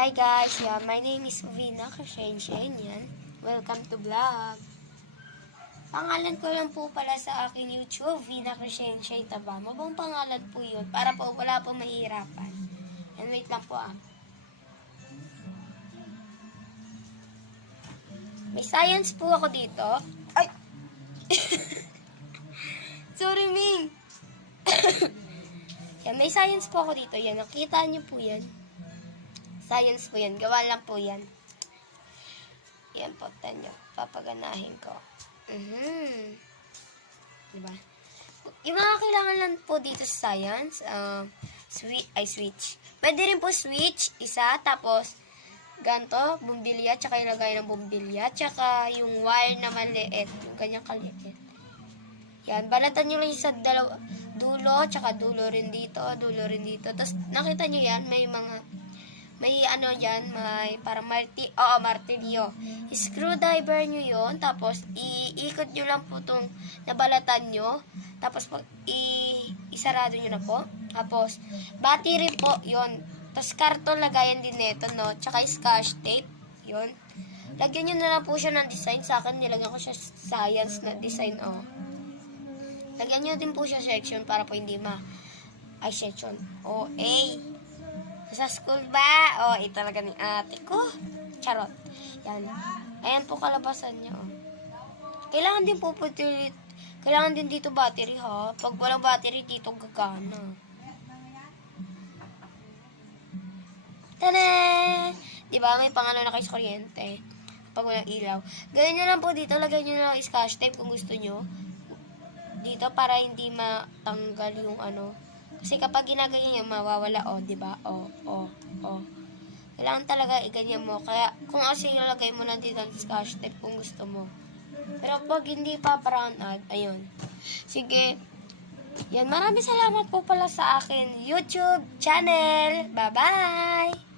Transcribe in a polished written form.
Hi guys, my name is Vina Kasenshen, yan. Welcome to vlog. Pangalan ko lang po pala sa aking YouTube, Vina Kasenshen Taba. Mabang pangalan po yun, para po wala po mahirapan. And wait lang po May science po ako dito. Ay! Sorry, Ming! Yan, may science po ako dito. Yan, nakita niyo po yan. Science po yan. Gawa lang po yan. Yan po, tanyo. Papaganahin ko. Diba? Yung mga kailangan lang po dito sa science, switch. Pwede rin po switch, isa, tapos, ganto, bumbilya, tsaka ilagay ng bumbilya, tsaka yung wire na maliit, yung kanyang kaliit. Yan, balatan nyo lang sa dulo, tsaka dulo rin dito. Tapos, nakita nyo yan, may ano dyan, may parang martilyo. Screwdriver nyo yon, tapos iikot nyo lang po itong nabalatan nyo, tapos pag isarado nyo na po. Tapos, battery po, yon. Tapos, karton lagayan din nito, no? Tsaka scotch tape, yon. Lagyan nyo na lang po siya ng design. Sa akin, nilagyan ko siya science na design, Lagyan nyo din po siya section para po hindi section. A. Sa school ba? Ito talaga ni ate ko. Charot. Yan. Ayan po kalabasan niya, Kailangan din po kailangan din dito battery, ha? Pag walang battery, dito gagana. Tada! Diba? May pangalo na kayo sa kuryente. Pag walang ilaw. Ganyan nyo lang po dito. Lagyan nyo lang scotch tape kung gusto nyo. Dito para hindi matanggal yung Kasi kapag ginaganyan yung mawawala, diba? Kailangan talaga iganyan mo. Kaya kung ilalagay mo lang dito ang scotch tape kung gusto mo. Pero pag hindi pa brown out, ayun. Sige. Yan, maraming salamat po pala sa akin YouTube channel. Bye-bye!